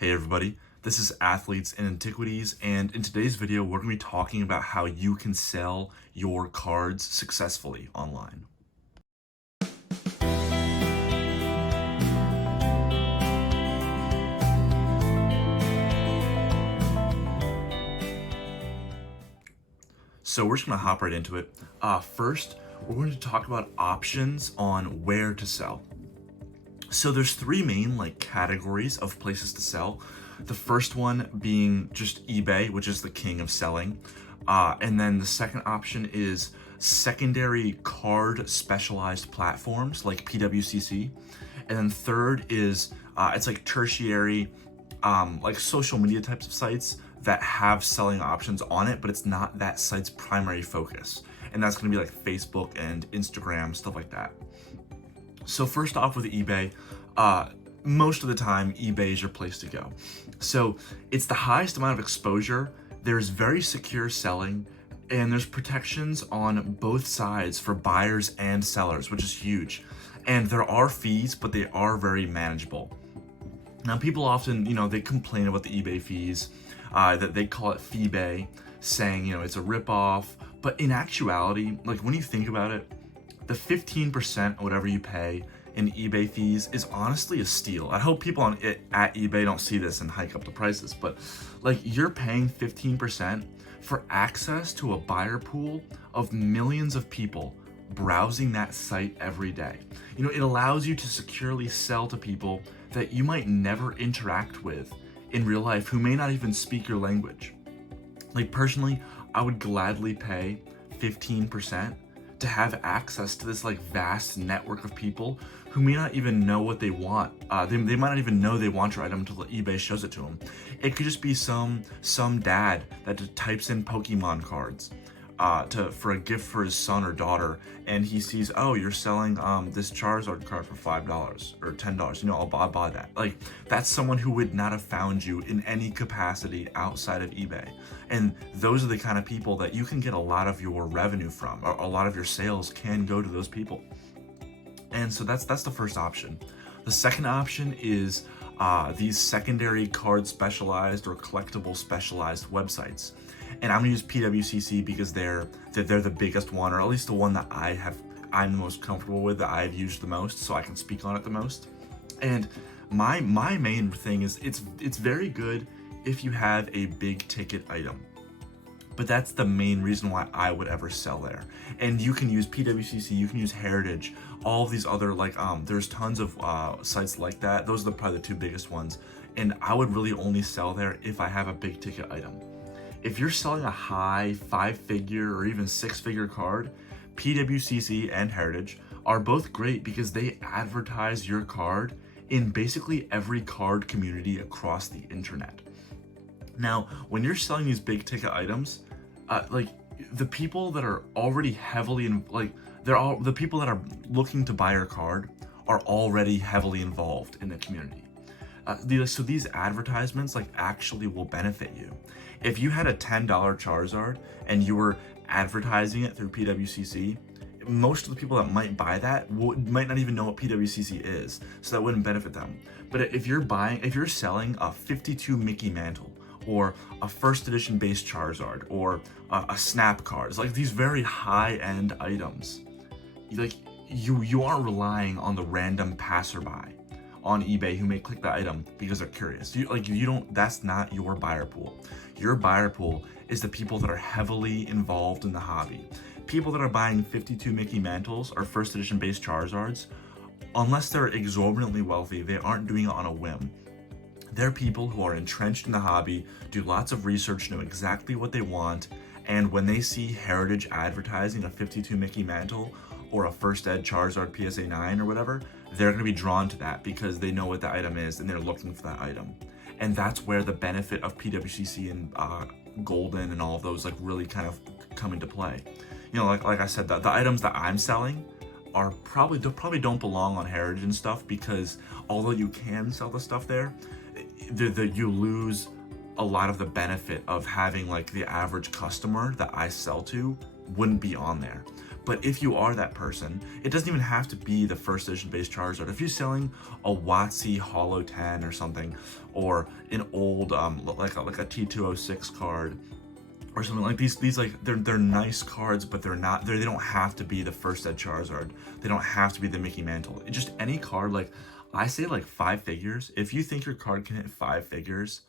Hey everybody, this is Athletes and Antiquities, and in today's video we're going to be talking about how you can sell your cards successfully online. So we're just going to hop right into it. First, we're going to talk about options on where to sell. So there's three main categories of places to sell. The first one being just eBay, which is the king of selling. And then the second option is secondary card specialized platforms like PWCC. And then third is it's like tertiary, like social media types of sites that have selling options on it, but it's not that site's primary focus. And that's going to be like Facebook and Instagram, stuff like that. So first off with eBay, most of the time eBay is your place to go. So it's the highest amount of exposure, there's very secure selling, and there's protections on both sides for buyers and sellers, which is huge. And there are fees, but they are very manageable. Now people often, they complain about the eBay fees, that they call it FeeBay, saying, it's a ripoff. But in actuality, like when you think about it, the 15% whatever you pay in eBay fees is honestly a steal. I hope people at eBay don't see this and hike up the prices, but like you're paying 15% for access to a buyer pool of millions of people browsing that site every day. It allows you to securely sell to people that you might never interact with in real life who may not even speak your language. Like personally, I would gladly pay 15% to have access to this vast network of people who may not even know what they want. They might not even know they want your item until eBay shows it to them. It could just be some dad that just types in Pokemon cards for a gift for his son or daughter, and he sees, oh, you're selling this Charizard card for $5 or $10. I'll buy that. That's someone who would not have found you in any capacity outside of eBay. And those are the kind of people that you can get a lot of your revenue from, or a lot of your sales can go to those people. And so that's the first option. The second option is these secondary card specialized or collectible specialized websites. And I'm gonna use PWCC because they're the biggest one, or at least the one that I'm the most comfortable with, that I've used the most, so I can speak on it the most. And my main thing is it's very good if you have a big ticket item. But that's the main reason why I would ever sell there. And you can use PWCC, you can use Heritage, all of these other there's tons of sites like that. Those are probably the two biggest ones. And I would really only sell there if I have a big ticket item. If you're selling a high 5-figure or even 6-figure card, PWCC and Heritage are both great because they advertise your card in basically every card community across the internet. Now, when you're selling these big ticket items, the people that are already heavily the people that are looking to buy your card are already heavily involved in the community. So these advertisements actually will benefit you. If you had a $10 Charizard and you were advertising it through PWCC, most of the people that might buy that might not even know what PWCC is, so that wouldn't benefit them. But if you're selling a 52 Mickey Mantle, or a first edition base Charizard, or a snap card, it's these very high-end items, you aren't relying on the random passerby on eBay who may click the item because they're curious. That's not your buyer pool. Your buyer pool is the people that are heavily involved in the hobby. People that are buying 52 Mickey Mantles or first edition base Charizards, unless they're exorbitantly wealthy, they aren't doing it on a whim. They're people who are entrenched in the hobby, do lots of research, know exactly what they want, and when they see Heritage advertising a 52 Mickey Mantle or a first ed Charizard PSA 9 or whatever, they're going to be drawn to that because they know what the item is and they're looking for that item. And that's where the benefit of PWCC and Golden and all of those really kind of come into play. Like I said, the items that I'm selling are probably don't belong on Heritage and stuff, because although you can sell the stuff there, you lose a lot of the benefit of having the average customer that I sell to wouldn't be on there. But if you are that person, it doesn't even have to be the first edition base Charizard. If you're selling a WotC Holo 10 or something, or an old like a T206 card or something like these like they're nice cards, but they don't have to be the first ed Charizard. They don't have to be the Mickey Mantle. It's just any card, like I say, like 5 figures. If you think your card can hit 5 figures,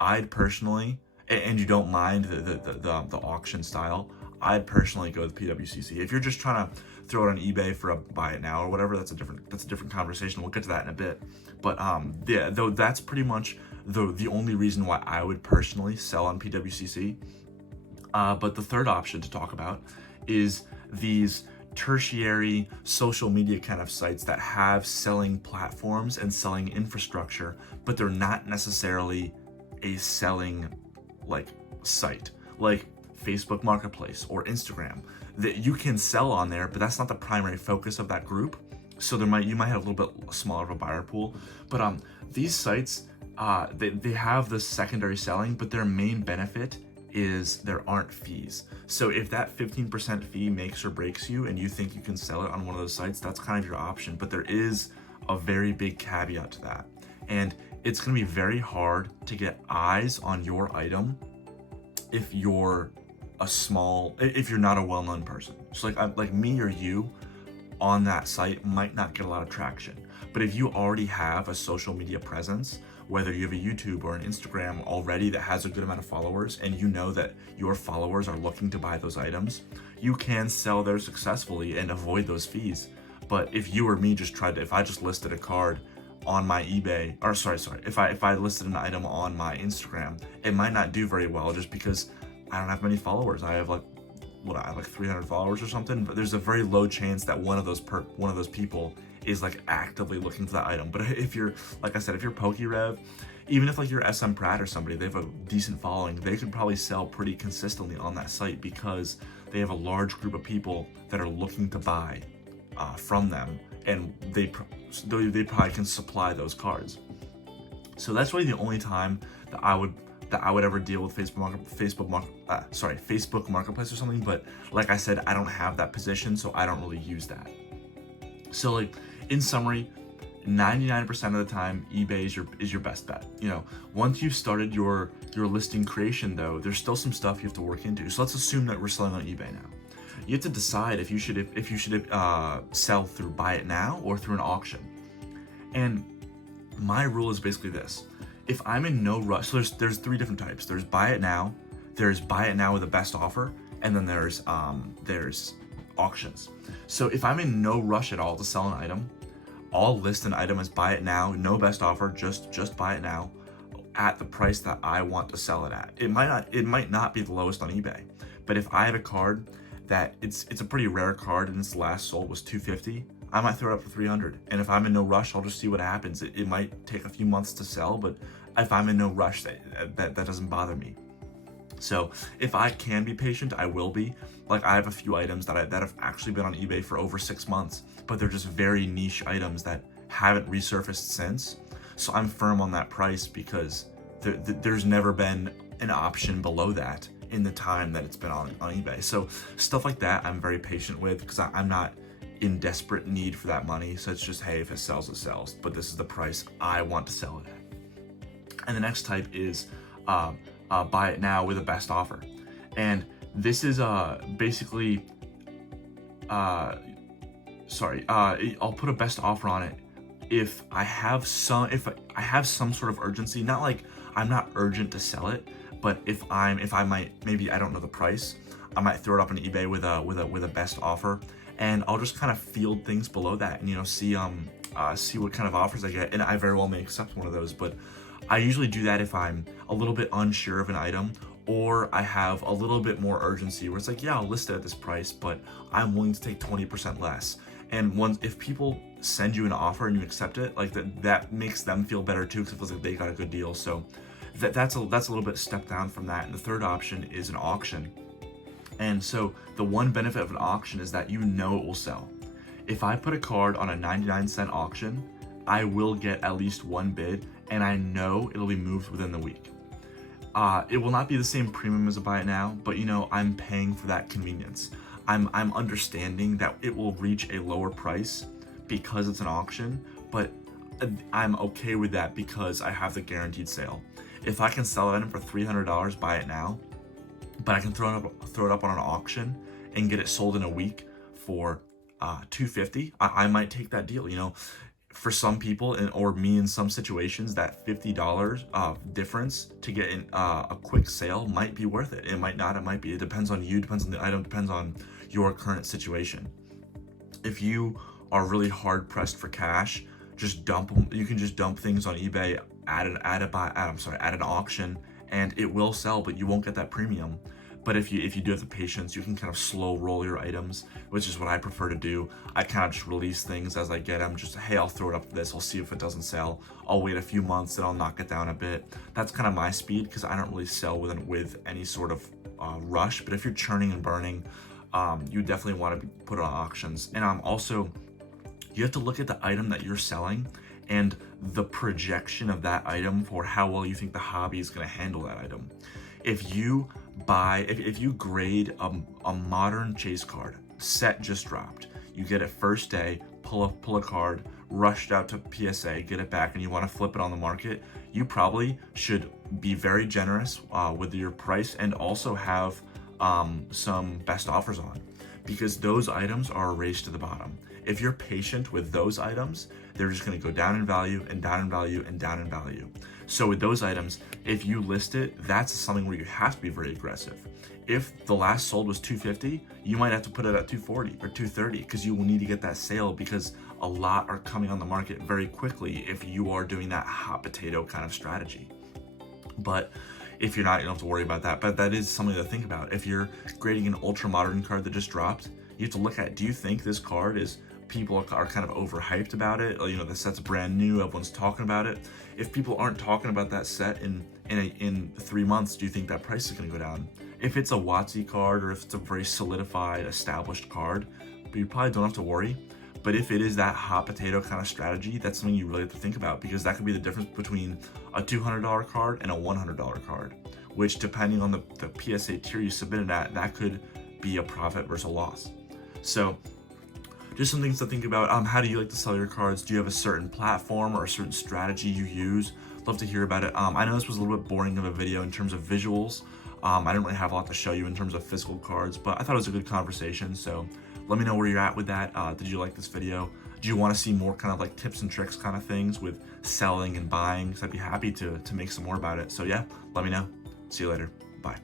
I'd personally, and you don't mind the auction style, I'd personally go with PWCC. If you're just trying to throw it on eBay for a buy it now or whatever, that's a different conversation. We'll get to that in a bit. But yeah, though that's pretty much the only reason why I would personally sell on PWCC. But the third option to talk about is these tertiary social media kind of sites that have selling platforms and selling infrastructure, but they're not necessarily a selling like site, like Facebook Marketplace or Instagram, that you can sell on there, but that's not the primary focus of that group. So you might have a little bit smaller of a buyer pool. But these sites, they have this secondary selling, but their main benefit is there aren't fees. So if that 15% fee makes or breaks you and you think you can sell it on one of those sites, that's kind of your option. But there is a very big caveat to that. And it's going to be very hard to get eyes on your item if you're not a well-known person. So like me or you on that site might not get a lot of traction. But if you already have a social media presence, whether you have a YouTube or an Instagram already that has a good amount of followers, and you know that your followers are looking to buy those items, you can sell there successfully and avoid those fees. But if you or me if I just listed a card on my eBay, or sorry, if I listed an item on my Instagram, it might not do very well just because I don't have many followers. I have like 300 followers or something, but there's a very low chance that one of those people is like actively looking for that item. But if you're, like I said, if you're PokeRev, even if like you're SM Pratt or somebody, they have a decent following, they could probably sell pretty consistently on that site because they have a large group of people that are looking to buy from them, and they probably can supply those cards. So that's really the only time that I would ever deal with Facebook Marketplace or something. But like I said, I don't have that position, so I don't really use that. So like in summary, 99% of the time, eBay is your best bet. You know, once you've started your listing creation, though, there's still some stuff you have to work into. So let's assume that we're selling on eBay now. You have to decide if you should sell through Buy It Now or through an auction. And my rule is basically this: if I'm in no rush, so there's 3 different types. There's Buy It Now, there's Buy It Now with the best offer, and then there's auctions. So if I'm in no rush at all to sell an item, I'll list an item as Buy It Now, no best offer, just Buy It Now, at the price that I want to sell it at. It might not be the lowest on eBay, but if I have a card that it's a pretty rare card and its last sold was $250, I might throw it up for $300. And if I'm in no rush, I'll just see what happens. It might take a few months to sell, but if I'm in no rush, that doesn't bother me. So if I can be patient, I will be. Like I have a few items that have actually been on eBay for over 6 months, but they're just very niche items that haven't resurfaced since. So I'm firm on that price because there's never been an option below that in the time that it's been on eBay. So stuff like that I'm very patient with because I'm not in desperate need for that money. So it's just, hey, if it sells, it sells. But this is the price I want to sell it at. And the next type is Buy It Now with a best offer. And this is basically, I'll put a best offer on it if I have some sort of urgency. Not like I'm not urgent to sell it, but if I don't know the price, I might throw it up on eBay with a best offer, and I'll just kind of field things below that and see what kind of offers I get, and I very well may accept one of those. But I usually do that if I'm a little bit unsure of an item, or I have a little bit more urgency where it's like, yeah, I'll list it at this price, but I'm willing to take 20% less. And if people send you an offer and you accept it, like that makes them feel better too, because it feels like they got a good deal. So that's a little bit step down from that. And the third option is an auction. And so the one benefit of an auction is that it will sell. If I put a card on a 99-cent auction, I will get at least one bid, and I know it'll be moved within the week. It will not be the same premium as a Buy It Now, but I'm paying for that convenience. I'm understanding that it will reach a lower price because it's an auction, but I'm okay with that because I have the guaranteed sale. If I can sell an item for $300, buy it now, but I can throw it up on an auction and get it sold in a week for $250. I might take that deal. You know, for some people or me in some situations, that $50 difference to get in a quick sale might be worth it. It might not. It might be. It depends on you. Depends on the item. Depends on your current situation. If you are really hard pressed for cash, just dump them. You can just dump things on eBay at an auction, and it will sell, but you won't get that premium. But if you do have the patience, you can kind of slow roll your items, which is what I prefer to do. I kind of just release things as I get them. Just, hey, I'll throw it up to this. I'll see if it doesn't sell. I'll wait a few months and I'll knock it down a bit. That's kind of my speed because I don't really sell with any sort of rush. But if you're churning and burning, you definitely want to put it on auctions. And also, you have to look at the item that you're selling and the projection of that item for how well you think the hobby is going to handle that item. If you grade a modern chase card, set just dropped, you get it first day, pull a card, rushed out to PSA, get it back, and you want to flip it on the market, you probably should be very generous with your price and also have some best offers on, because those items are a race to the bottom. If you're patient with those items, they're just going to go down in value and down in value and down in value. So with those items, if you list it, that's something where you have to be very aggressive. If the last sold was $250, you might have to put it at $240 or $230 because you will need to get that sale, because a lot are coming on the market very quickly if you are doing that hot potato kind of strategy. But if you're not, you don't have to worry about that. But that is something to think about. If you're grading an ultra modern card that just dropped, you have to look at, do you think this card is, people are kind of overhyped about it? You know, the set's brand new, everyone's talking about it. If people aren't talking about that set in 3 months, do you think that price is going to go down? If it's a WotC card or if it's a very solidified, established card, but you probably don't have to worry. But if it is that hot potato kind of strategy, that's something you really have to think about, because that could be the difference between a $200 card and a $100 card, which, depending on the PSA tier you submitted at, that could be a profit versus a loss. So just some things to think about. How do you like to sell your cards? Do you have a certain platform or a certain strategy you use? Love to hear about it. I know this was a little bit boring of a video in terms of visuals. I didn't really have a lot to show you in terms of physical cards, but I thought it was a good conversation. So let me know where you're at with that. Did you like this video? Do you want to see more kind of like tips and tricks kind of things with selling and buying? Because I'd be happy to make some more about it. So yeah, let me know. See you later. Bye.